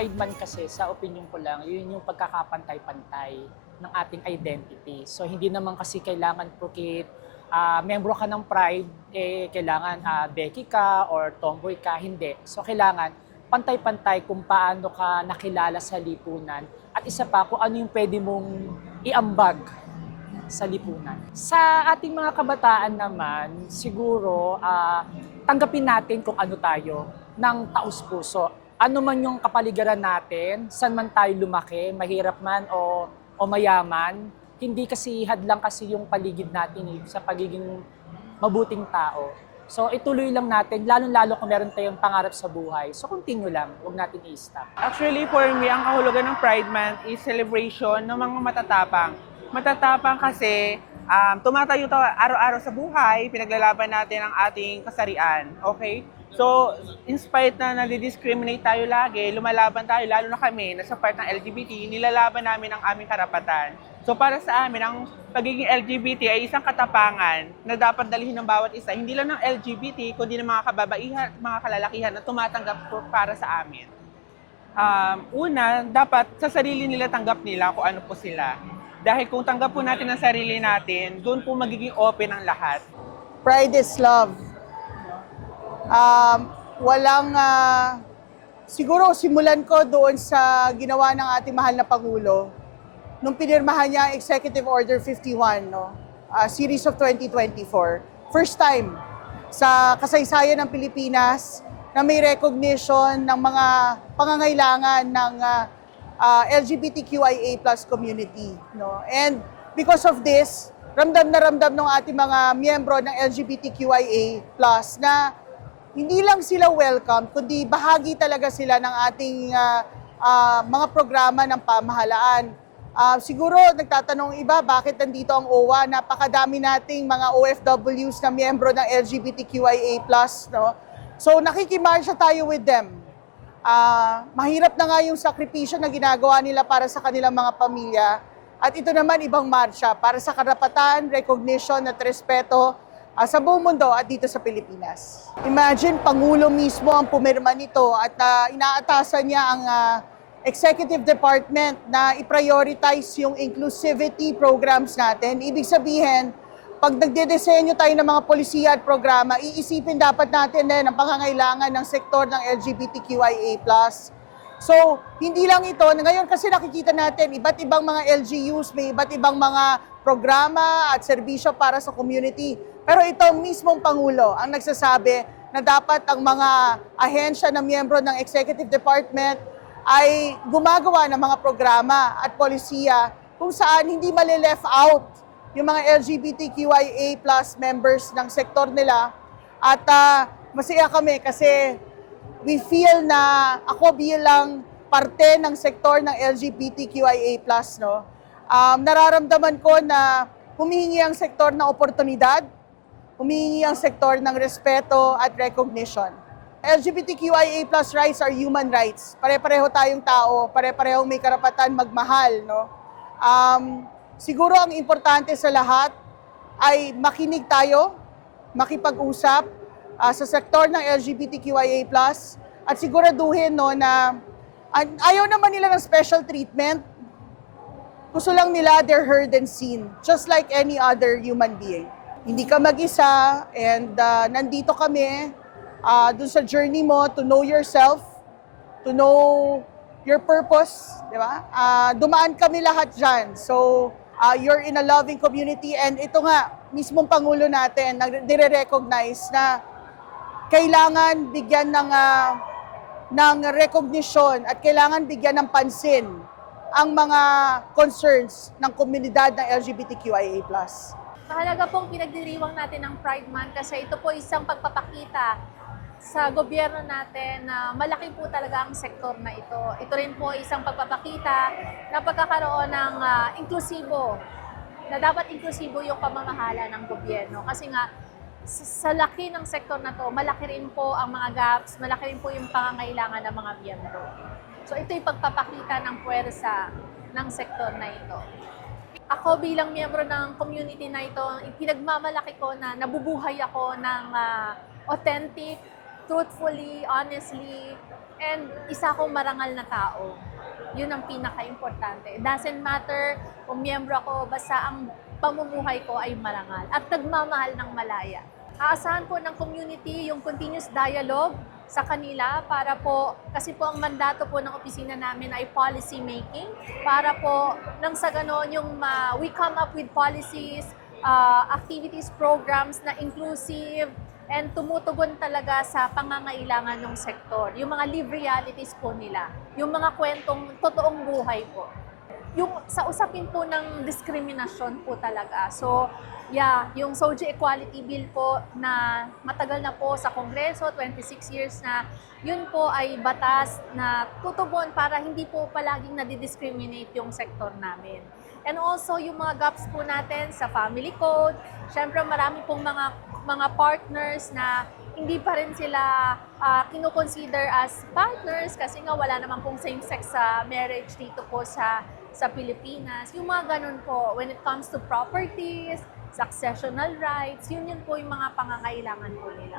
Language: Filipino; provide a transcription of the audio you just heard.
Pride Month kasi, sa opinion ko lang, yun yung pagkakapantay-pantay ng ating identity. So hindi naman kasi kailangan porket membro ka ng Pride, kailangan Becky ka or tomboy ka, hindi. So kailangan pantay-pantay kung paano ka nakilala sa lipunan at isa pa kung ano yung pwede mong iambag sa lipunan. Sa ating mga kabataan naman, siguro tanggapin natin kung ano tayo ng taos-puso. Ano man yung kapaligiran natin, saan man tayo lumaki, mahirap man o mayaman, hindi kasi hadlang kasi yung paligid natin sa pagiging mabuting tao. So ituloy lang natin, lalong-lalo kung meron tayong pangarap sa buhay. So continue lang, huwag natin i-stop. Actually, for me, ang kahulugan ng Pride Month is celebration ng mga matatapang. Matatapang kasi tumatayo tayo araw-araw sa buhay, pinaglalaban natin ang ating kasarian. Okay? So, in spite na nadi-discriminate tayo lagi, lumalaban tayo, lalo na kami, nasa part ng LGBT, nilalaban namin ang aming karapatan. So, para sa amin, ang pagiging LGBT ay isang katapangan na dapat dalhin ng bawat isa, hindi lang ng LGBT, kundi ng mga kababaihan at mga kalalakihan na tumatanggap para sa amin. Una, dapat sa sarili nila tanggap nila kung ano po sila. Dahil kung tanggap po natin ang sarili natin, doon po magiging open ang lahat. Pride is love. Siguro simulan ko doon sa ginawa ng ating mahal na Pangulo nung pinirmahan niya ang Executive Order 51, no? Series of 2024. First time sa kasaysayan ng Pilipinas na may recognition ng mga pangangailangan ng LGBTQIA+ community, no? And because of this, ramdam na ramdam ng ating mga miyembro ng LGBTQIA+ na hindi lang sila welcome, kundi bahagi talaga sila ng ating mga programa ng pamahalaan. Siguro nagtatanong iba, bakit nandito ang OWA? Napakadami nating mga OFWs na miyembro ng LGBTQIA+, no? So nakikimarsya tayo with them. Mahirap na nga yung sakripisyo na ginagawa nila para sa kanilang mga pamilya. At ito naman ibang marsya para sa karapatan, recognition at respeto sa buong mundo at dito sa Pilipinas. Imagine, Pangulo mismo ang pumirma nito at inaatasan niya ang Executive Department na i-prioritize yung inclusivity programs natin. Ibig sabihin, pag nagdedesenyo tayo ng mga polisiya at programa, iisipin dapat natin din ang pangangailangan ng sektor ng LGBTQIA+. So, hindi lang ito. Ngayon kasi nakikita natin, iba't ibang mga LGUs, may iba't ibang mga programa at serbisyo para sa community. Pero ito mismong Pangulo ang nagsasabi na dapat ang mga ahensya na miyembro ng Executive Department ay gumagawa ng mga programa at polisiya kung saan hindi mali-left out yung mga LGBTQIA+ members ng sektor nila. At masaya kami kasi we feel na ako bilang parte ng sektor ng LGBTQIA+, no, nararamdaman ko na humihingi ang sektor ng oportunidad, humihingi ang sektor ng respeto at recognition. LGBTQIA+ rights are human rights. Pare-pareho tayong tao, pare-parehong may karapatan magmahal, no? Siguro ang importante sa lahat ay makinig tayo, makipag-usap sa sektor ng LGBTQIA+, at siguraduhin, no, na ayaw naman nila ng special treatment. Gusto lang nila they're heard and seen, just like any other human being. Hindi ka mag-isa, and nandito kami dun sa journey mo to know yourself, to know your purpose, di ba? Dumaan kami lahat dyan. So, you're in a loving community, and ito nga, mismong Pangulo natin, nire-recognize na kailangan bigyan ng recognition at kailangan bigyan ng pansin ang mga concerns ng komunidad ng LGBTQIA+. Mahalaga pong pinagdiriwang natin ang Pride Month kasi ito po isang pagpapakita sa gobyerno natin na malaki po talaga ang sektor na ito. Ito rin po isang pagpapakita na pagkakaroon ng inklusibo, na dapat inklusibo yung pamamahala ng gobyerno. Kasi nga, sa laki ng sektor na to, malaki rin po ang mga gaps, malaki rin po yung pangangailangan ng mga miyembro. So ito yung pagpapakita ng puwersa ng sektor na ito. Ako bilang miyembro ng community na ito, pinagmamalaki ko na nabubuhay ako ng authentic, truthfully, honestly, and isa akong marangal na tao. Yun ang pinaka-importante. It doesn't matter kung miyembro ako, basta ang pamumuhay ko ay marangal at nagmamahal ng malaya. Aasahan po ng community yung continuous dialogue sa kanila para po, kasi po ang mandato po ng opisina namin ay policy making, para po nang sa ganon yung we come up with policies, activities, programs na inclusive, and tumutugon talaga sa pangangailangan ng sektor. Yung mga live realities po nila, yung mga kwentong totoong buhay po. Yung sa usapin po ng diskriminasyon po talaga. So, yung SOGIE Equality Bill po na matagal na po sa Kongreso, 26 years na, yun po ay batas na tutugon para hindi po palaging nadidiscriminate yung sektor namin. And also, yung mga gaps po natin sa family code, syempre marami pong mga partners na hindi pa rin sila kino-consider as partners kasi nga wala naman pong same-sex marriage dito po sa Pilipinas. Yung mga ganun po, when it comes to properties, successional rights, yun po yung mga pangangailangan po nila.